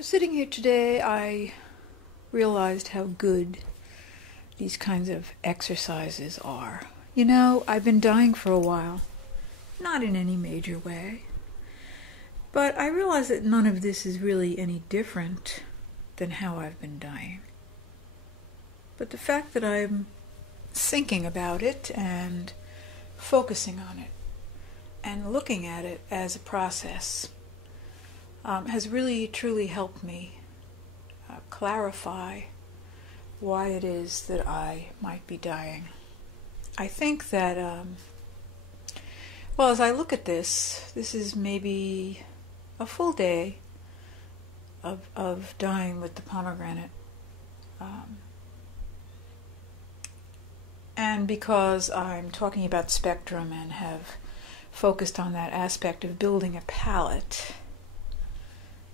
Sitting here today, I realized how good these kinds of exercises are. I've been dying for a while, not in any major way, but I realize that none of this is really any different than how I've been dying. But the fact that I'm thinking about it and focusing on it and looking at it as a process has really truly helped me clarify why it is that I might be dying. I think that, as I look at this is maybe a full day of dying with the pomegranate. And because I'm talking about spectrum and have focused on that aspect of building a palette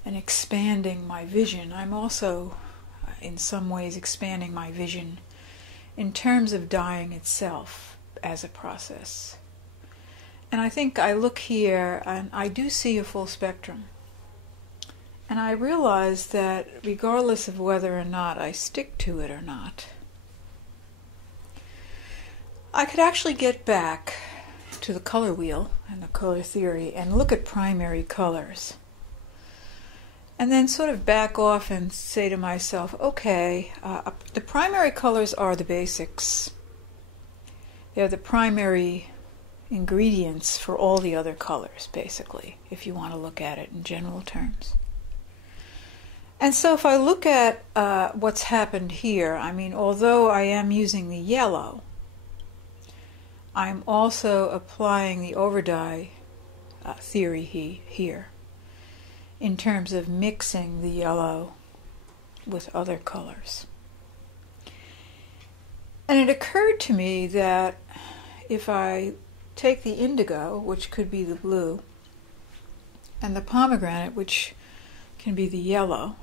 and expanding my vision, I'm also, in some ways, expanding my vision in terms of dying itself as a process. And I think I look here and I do see a full spectrum. And I realize that regardless of whether or not I stick to it or not, I could actually get back to the color wheel and the color theory and look at primary colors. And then sort of back off and say to myself, okay, the primary colors are the basics. They're the primary ingredients for all the other colors, basically, if you want to look at it in general terms. And so if I look at what's happened here, although I am using the yellow, I'm also applying the overdye theory here in terms of mixing the yellow with other colors. And it occurred to me that if I take the indigo, which could be the blue, and the pomegranate, which can be the yellow,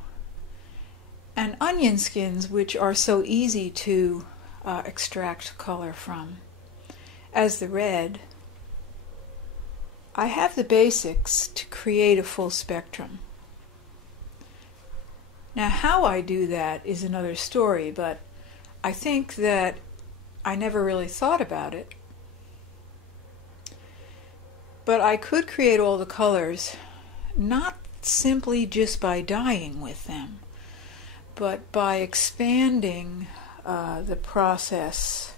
and onion skins, which are so easy to extract color from, as the red, I have the basics to create a full spectrum. Now, how I do that is another story, but I think that I never really thought about it. But I could create all the colors, not simply just by dyeing with them, but by expanding the process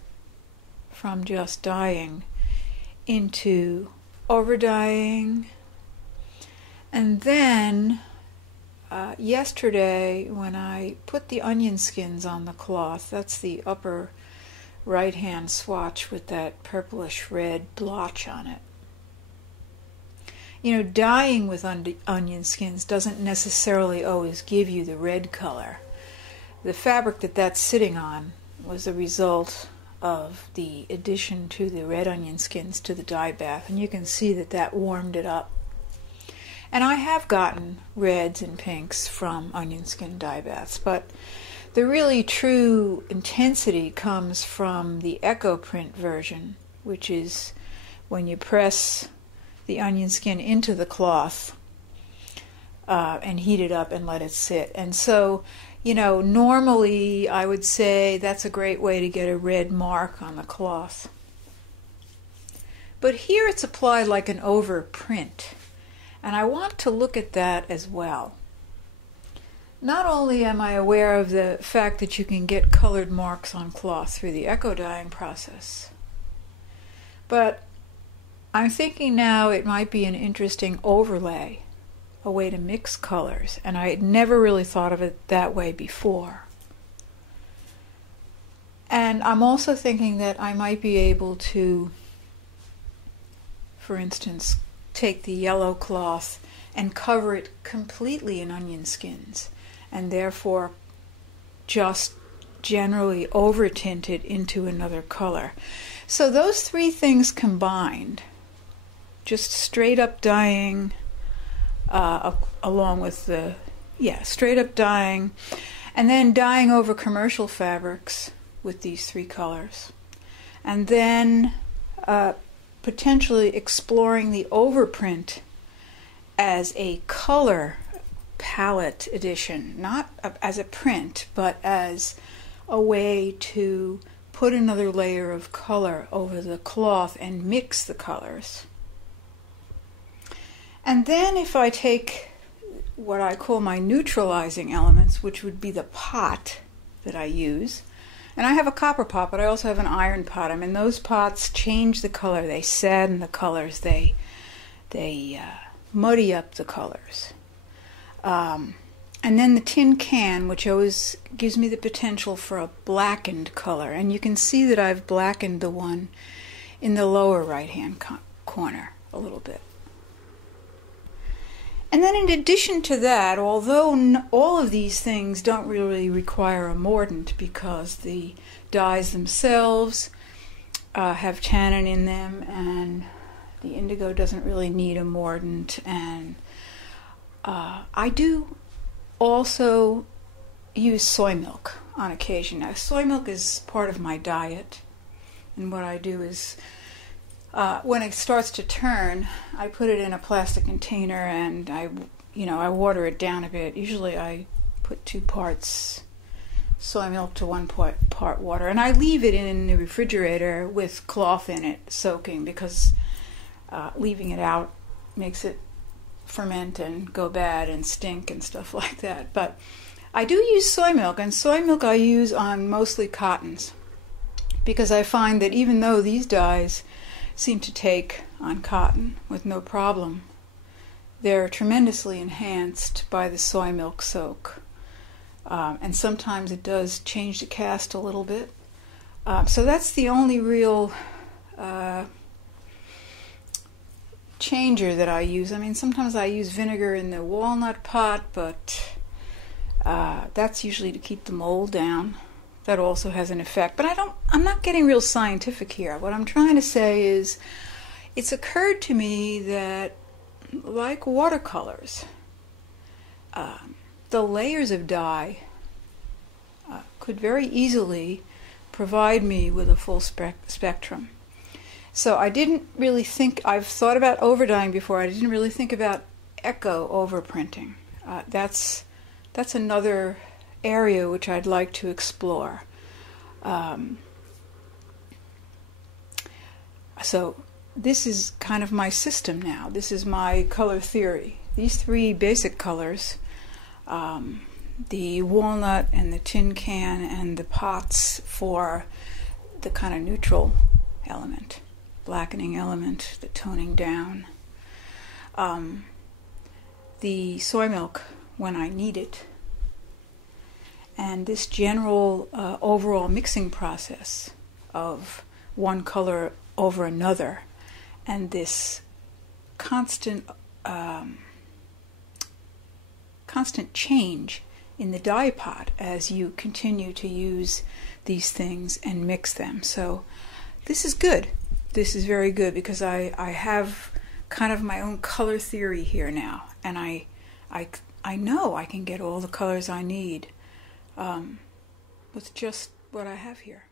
from just dyeing into overdying. And then yesterday when I put the onion skins on the cloth, that's the upper right hand swatch with that purplish red blotch on it. Dyeing with onion skins doesn't necessarily always give you the red color. The fabric that's sitting on was the result of the addition to the red onion skins to the dye bath, and you can see that warmed it up. And I have gotten reds and pinks from onion skin dye baths, but the really true intensity comes from the Echo Print version, which is when you press the onion skin into the cloth and heat it up and let it sit. And so normally I would say that's a great way to get a red mark on the cloth. But here it's applied like an overprint, and I want to look at that as well. Not only am I aware of the fact that you can get colored marks on cloth through the echo dyeing process, but I'm thinking now it might be an interesting overlay, a way to mix colors, and I had never really thought of it that way before. And I'm also thinking that I might be able to, for instance, take the yellow cloth and cover it completely in onion skins, and therefore just generally over tint it into another color. So those three things combined, just straight up dyeing, along with straight up dyeing, and then dyeing over commercial fabrics with these three colors, and then potentially exploring the overprint as a color palette edition, not as a print, but as a way to put another layer of color over the cloth and mix the colors. And then if I take what I call my neutralizing elements, which would be the pot that I use, and I have a copper pot, but I also have an iron pot. I mean, those pots change the color, they sadden the colors, they muddy up the colors. And then the tin can, which always gives me the potential for a blackened color. And you can see that I've blackened the one in the lower right-hand corner a little bit. And then in addition to that, although all of these things don't really require a mordant because the dyes themselves have tannin in them, and the indigo doesn't really need a mordant, and I do also use soy milk on occasion. Now, soy milk is part of my diet, and what I do is when it starts to turn, I put it in a plastic container and I water it down a bit. Usually I put 2 parts soy milk to 1 part water, and I leave it in the refrigerator with cloth in it soaking, because leaving it out makes it ferment and go bad and stink and stuff like that. But I do use soy milk, and soy milk I use on mostly cottons, because I find that even though these dyes seem to take on cotton with no problem, they're tremendously enhanced by the soy milk soak, and sometimes it does change the cast a little bit. So that's the only real changer that I use. I mean, sometimes I use vinegar in the walnut pot, but that's usually to keep the mold down. That also has an effect. But I'm not getting real scientific here. What I'm trying to say is, it's occurred to me that, like watercolors, the layers of dye could very easily provide me with a full spectrum. So I didn't really think, I've thought about overdying before, I didn't really think about echo overprinting. That's another area which I'd like to explore. So this is kind of my system now. This is my color theory. These 3 basic colors, the walnut and the tin can and the pots for the kind of neutral element, blackening element, the toning down, the soy milk when I need it, and this general overall mixing process of one color over another, and this constant change in the dye pot as you continue to use these things and mix them. So this is good. This is very good, because I have kind of my own color theory here now, and I know I can get all the colors I need with just what I have here.